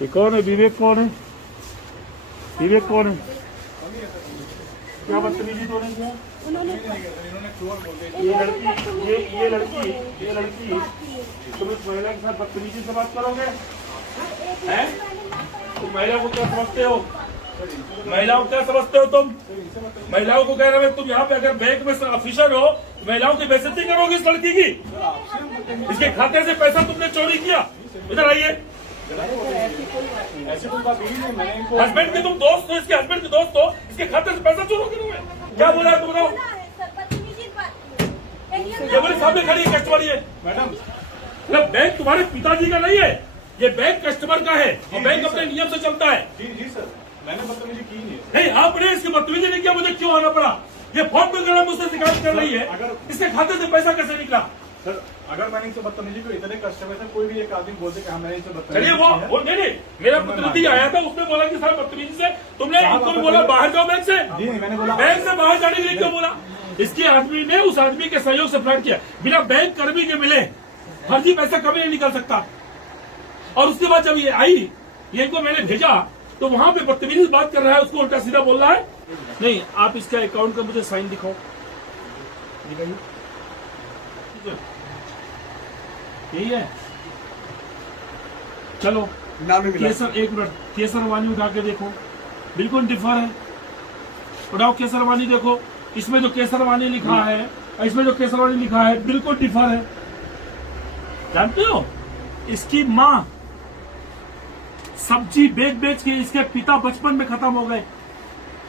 ये कौन है? विवेक कौन है? विवेक कौन है? क्या बदतमीजी तो नहीं किया? ये लड़की तुम इस महिला के साथ बदतमीजी से बात करोगे? हैं? तुम महिला को क्या समझते हो? महिलाओं को क्या समझते हो तुम? महिलाओं को कह रहे हो तुम यहाँ पे अगर बैंक में ऑफिसर हो, महिलाओं की बेइज्जती करोगे इस लड़की की? इसके खाते से पैसा तुमने चोरी किया? इधर आइए। हस्बैंड के तुम दोस्त हो, इसके हस्बैंड के दोस्त हो, इसके खाते से पैसा चोरी करोगे? क्या बोला है तुम बताओ? ये मेरे सामने खड़ी है कस्टमर, ये मैडम मतलब बैंक तुम्हारे पिताजी का नहीं है, ये बैंक कस्टमर का है और बैंक अपने नियम से चलता है। जी सर, मैंने बदतमीजी की नहीं, आपने इसकी बदतमीजी नहीं किया, मुझे क्यों आना पड़ा? ये फोन पे कर मुझसे शिकायत कर रही है, इसके खाते से पैसा कैसे निकला? सर अगर मैंने इनसे बदतमीजी को, इतने कस्टमर से कोई भी एक आदमी बोलते कि मैंने इनसे बदतमीजी चलिए वो नहीं, मेरा प्रतिनिधि आया था, उसने बोला कि सर बदतमीजी से तुमने इनको भी बोला बाहर जाओ बैंक से। जी मैंने बोला बैंक से बाहर जाने के लिए क्यों बोला? इसके आदमी ने उस आदमी के सहयोग से फ्रॉड किया, बिना बैंक कर्मी के मिले फर्जी पैसा कभी नहीं निकल सकता। और उसके बाद जब ये आई, ये इनको मैंने भेजा तो वहां पे बदतमीजी से बात कर रहा है, उसको उल्टा सीधा बोल रहा है। नहीं, आप इसका अकाउंट का मुझे साइन दिखाओ, दिखाइए। यही है, चलो केसर, एक मिनट, केसरवानी उठा के देखो, बिल्कुल डिफर है। उठाओ केसरवानी, देखो इसमें जो केसरवानी लिखा है, इसमें जो केसरवानी लिखा है बिल्कुल डिफर है। जानते हो, इसकी माँ सब्जी बेच के इसके पिता बचपन में खत्म हो गए।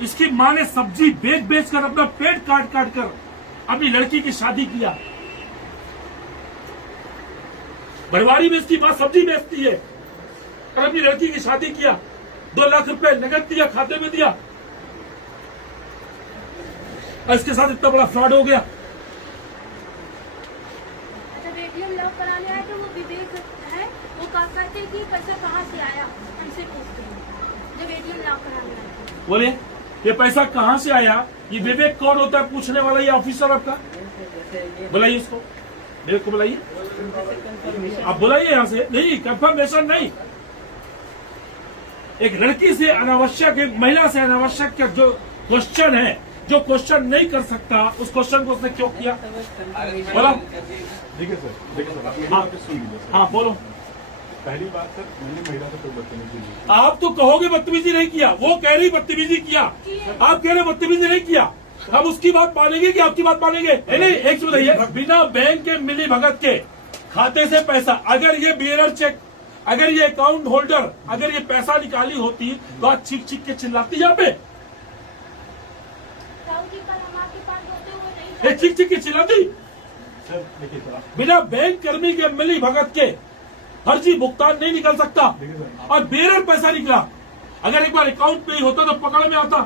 इसकी माँ ने सब्जी बेच कर अपना पेट काट कर अपनी लड़की की शादी किया। भरवाड़ी में इसकी माँ सब्जी बेचती है और अपनी लड़की की शादी किया। 2 लाख रुपए नगद दिया, खाते में दिया, और इसके साथ इतना बड़ा फ्रॉड हो गया। एटीएम लॉक कराने आए थे, वो विवेक है, वो कहते कि पैसा कहाँ से आया, हमसे पूछते हैं जब एटीएम लॉक कराने आए। बोले ये पैसा कहाँ से आया? ये विवेक कौन होता है पूछने वाला? ये ऑफिसर आपका, बुलाइए इसको, विवेक को बुलाइए, आप बुलाइए यहाँ से। नहीं, कंफर्मेशन नहीं, एक लड़की से अनावश्यक, एक महिला से अनावश्यक का जो क्वेश्चन है, जो क्वेश्चन नहीं कर सकता, उस क्वेश्चन को उसने क्यों किया? बोलो। देखिए सर आप मेरी हाँ। बात सुन लीजिए। हाँ बोलो। पहली बात सर, मैंने महिला से कोई बदतमीजी नहीं की। आप तो कहोगे बदतमीजी नहीं किया, वो कह रही बदतमीजी किया, आप कह रहे बदतमीजी नहीं किया। हम उसकी बात मानेंगे कि आपकी बात मानेंगे? नहीं, एक चीज बताइए, बिना बैंक के मिली भगत के खाते से पैसा, अगर ये बियरर चेक, अगर ये अकाउंट होल्डर, अगर ये पैसा निकाली होती तो आज चीख के चिल्लाती यहाँ पे, चीख के चिल्लाती। सर देखिए सर, बिना बैंक कर्मी के मिली भगत के फर्जी भुगतान नहीं निकल सकता, और बेरर पैसा निकला। अगर एक बार अकाउंट पे ही होता तो पकड़ में आता,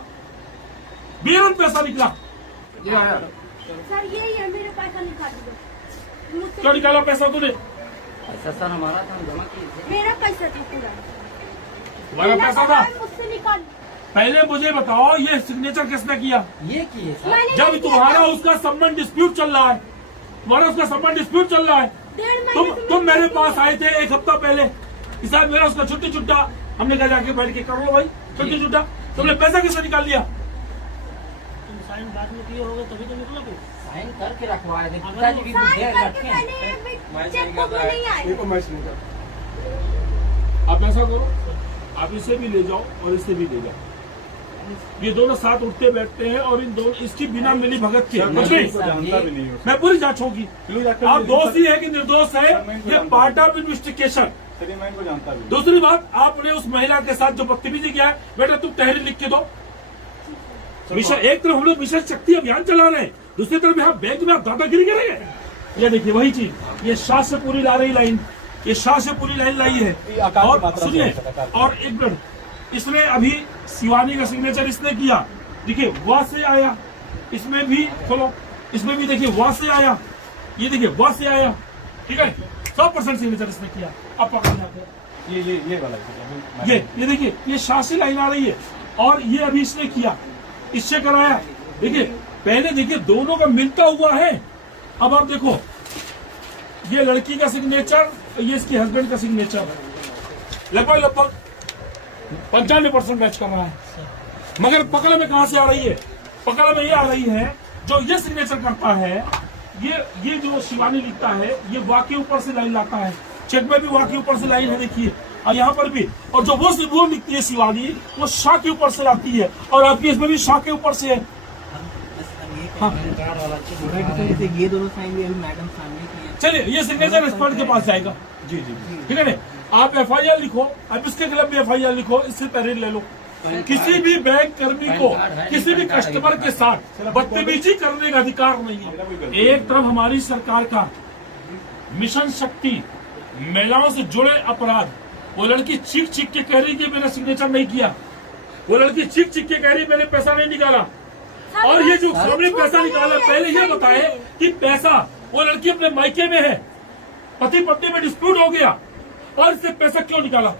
बेरर पैसा निकला। ये आया सर यही है, मेरे पैसा निकाल दो। क्यों निकाला पैसा तूने? ऐसा सर हमारा था, हम जमा किए थे। मेरा पैसा था पूरा, तुम्हारा पैसा था? मुझसे निकाल। पहले मुझे बताओ, ये सिग्नेचर किसने किया? ये किए सर। मैंने जब नहीं किया तुम्हारा था। उसका संबंध डिस्प्यूट चल रहा है, तुम्हारा उसका संबंध डिस्प्यूट चल रहा है, 1.5 महीने से तुम मेरे मैं पास आए थे 1 हफ्ता पहले, इस साथ मेरा उसका छुट्टी छुट्टा, हमने कहा जाके बैठ के कर लो भाई छुट्टी छुट्टा। तुमने पैसा किससे निकाल लिया? तुम साइन बाद में किए होगे तभी तो निकला तू। साइन करके रखवाए थे, पिताजी भी साइन देर करके बैठे हैं। पहले चेक बुक नहीं आए। देखो मैं सुन कर आप ऐसा करो, आप इसे भी ले जाओ और इसे भी ले जाओ, ये दोनों साथ उठते बैठते हैं और इन दोनों, इसकी बिना मिली भगत के कुछ नहीं। जानता भी नहीं हूँ मैं पूरी जांच होगी, आप दोषी है कि निर्दोष है, ये पार्ट ऑफ इन्वेस्टिगेशन। सर मैं इनको जानता भी नहीं। दूसरी बात, आपने उस महिला के साथ जो बदतमीजी किया है, बेटा तुम तहरीर लिख के दो। मिशन, एक तरफ हम लोग मिशन शक्ति अभियान चला रहे हैं, दूसरी तरफ यहाँ बैंक में आप दादागिरी करेंगे। ये देखिए वही चीज, ये शाह से पूरी ला रही लाइन, ये शाह से पूरी लाइन लाई है। और सुनिए, और एक मिनट, इसने अभी शिवानी का सिग्नेचर इसने किया, देखिए वहां से आया, इसमें भी खोलो, इसमें भी देखिए वहां से आया, ये देखिए वहां से आया, ठीक है, 100% सिग्नेचर इसने किया। अब पकड़ जाते हैं, ये वाला है। ये देखिए, ये शाह से लाइन आ रही है, और ये अभी इसने किया, इससे कराया। देखिए पहले देखिए दोनों का मिलता हुआ है। अब आप देखो, ये लड़की का सिग्नेचर, ये इसके हस्बैंड का सिग्नेचर, लगभग 95% मैच कर रहा है, मगर पकड़ में कहां से आ रही है? पकड़ में ये आ रही है जो ये सिग्नेचर करता है, ये जो शिवानी लिखता है, ये वाक के ऊपर से लाइन लाता है, चेक में भी वाक के ऊपर से लाइन है, देखिए, और यहाँ पर भी, और जो वो लिखती है शिवानी, वो शाह के ऊपर से लाती है, और आपकी इसमें भी शाह के ऊपर से है। हाँ। ये दोनों साइन भी अभी मैडम सामने की है। चलिए, ये सिग्नेचर एक्सपर्ट के पास जाएगा। जी जी, ठीक है ना। आप FIR लिखो, अब इसके खिलाफ भी FIR लिखो, इससे तहरीर ले लो। किसी भी बैंक कर्मी को किसी भी कस्टमर के साथ बदतमीजी करने का अधिकार नहीं है। एक तरफ हमारी सरकार का मिशन शक्ति, महिलाओं से जुड़े अपराध, वो लड़की चीख चीख के कह रही कि मैंने सिग्नेचर नहीं किया, वो लड़की चीख चीख के कह रही मैंने पैसा नहीं निकाला, और ये जो हमने पैसा निकाला, पहले ये बताए कि पैसा, वो लड़की अपने मायके में है, पति पत्नी में डिस्प्यूट हो गया, और इससे पैसा क्यों निकाला?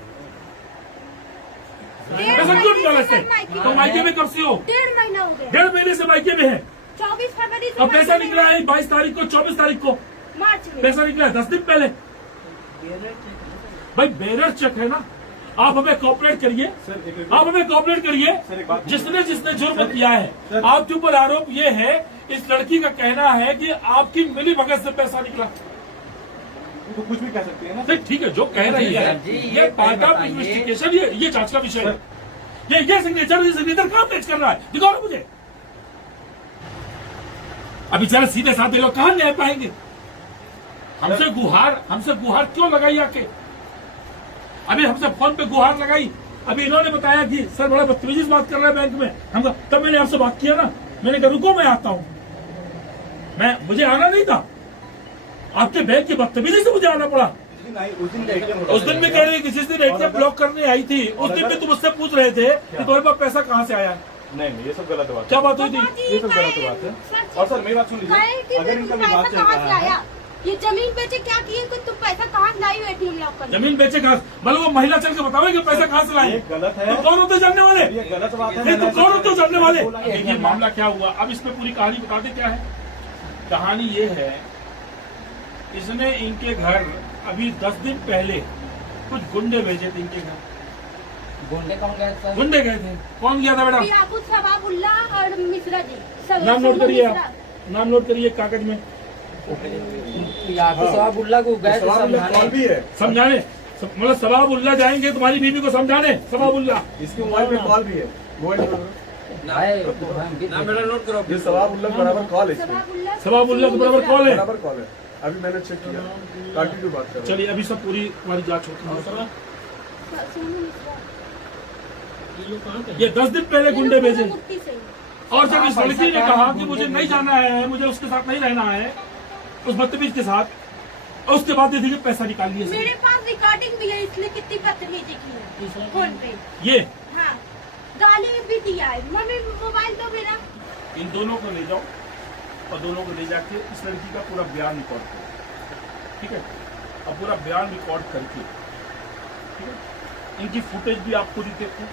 पैसा क्यों निकाला इससे? तो मायके में कब से हो? 1.5 महीना हो गया। 1.5 महीने से मायके में है। 24 फरवरी से अब पैसा निकला है 22 तारीख को, 24 तारीख को मार्च में पैसा निकला है, 10 दिन पहले। भाई बेरर चेक है ना, आप हमें कोऑपरेट करिए, आप हमें कोऑपरेट करिए। जिसने जुर्म किया है, आपके ऊपर आरोप ये है, इस लड़की का कहना है कि आपकी मिली भगत से पैसा निकला। तो कुछ भी कह सकते हैं ना। ठीक है, जो कह रही है ये पार्ट ऑफ इन्वेस्टिगेशन, ये जांच का विषय है। ये सिग्नेचर कहाँ मैच कर रहा है, दिखाओ ना मुझे। अभी चलो सीधे साधे लोग कहाँ न्याय पाएंगे? हमसे गुहार क्यों लगाई आके? अभी हमसे फोन पे गुहार लगाई, अभी इन्होंने बताया कि सर बड़ा बदतमीजी से बात कर रहे हैं बैंक में। हम तब मैंने आपसे बात किया ना, मैंने कहा रुको मैं आता हूँ, मुझे आना नहीं था, आपके बैंक की बदतमीजी से मुझे आना पड़ा। उस दिन भी कह रही कि जिस दिन ATM ब्लॉक करने आई थी, उस दिन भी तुम उससे पूछ रहे थे कि तुम्हारे पास पैसा कहाँ से आया? नहीं, ये सब गलत बात है। क्या बात हुई थी? ये सब गलत बात है। और सर मेरी बात सुन लीजिए, अगर इनका विवाद चल रहा है, ये जमीन बेचे क्या किए, तुम पैसा कहाँ से लाई हो ATM लॉक करने? जमीन बेचे कहाँ? भले वो महिला चल के बतावे कि पैसा कहाँ से लाए। ये गलत है। तुम कौन होते जानने वाले? ये गलत बात है। नहीं, तुम कौन होते जानने वाले? देखिए मामला क्या हुआ, अब इसमें पूरी कहानी बता दे क्या है। कहानी ये है, इसने इनके घर अभी 10 दिन पहले कुछ गुंडे भेजे थे इनके घर। गुंडे कौन गए सर? गुंडे गए थे। कौन गया था बेटा? याकूब सबाबुल्ला और मिश्रा जी। नाम नोट करिए, आप नाम नोट करिए कागज में। याकूब सबाबुल्ला को गए थे कॉल भी है समझाने, मतलब सबाबुल्ला जाएंगे तुम्हारी बीवी को समझाने। सबाबुल्ला इसके मोबाइल पे कॉल भी है। नोट करो। ये सवाबुल्ला बराबर कॉल है। सबाबुल्ला को बराबर कॉल है। बराबर कॉल है। अभी मैंने चेक किया, कंटिन्यू बात कर। चलिए अभी सब पूरी हमारी जांच होती है। ये 10 दिन पहले गुंडे भेजे, और जब इस लड़की ने कहा कि मुझे नहीं जाना है, मुझे उसके साथ नहीं रहना है, उस बदतमीज के साथ, और उसके बाद देखिए पैसा निकाल लिया। मेरे पास रिकॉर्डिंग भी है, इसलिए कितनी बदतमीजी की है फोन पे। ये हाँ, गाली भी दिया है। मम्मी मोबाइल दो मेरा। इन दोनों को ले जाओ, और दोनों को ले जाके इस लड़की का पूरा बयान रिकॉर्ड करो, ठीक है? अब पूरा बयान रिकॉर्ड करके, ठीक है, इनकी फुटेज भी आप खुद ही देखो।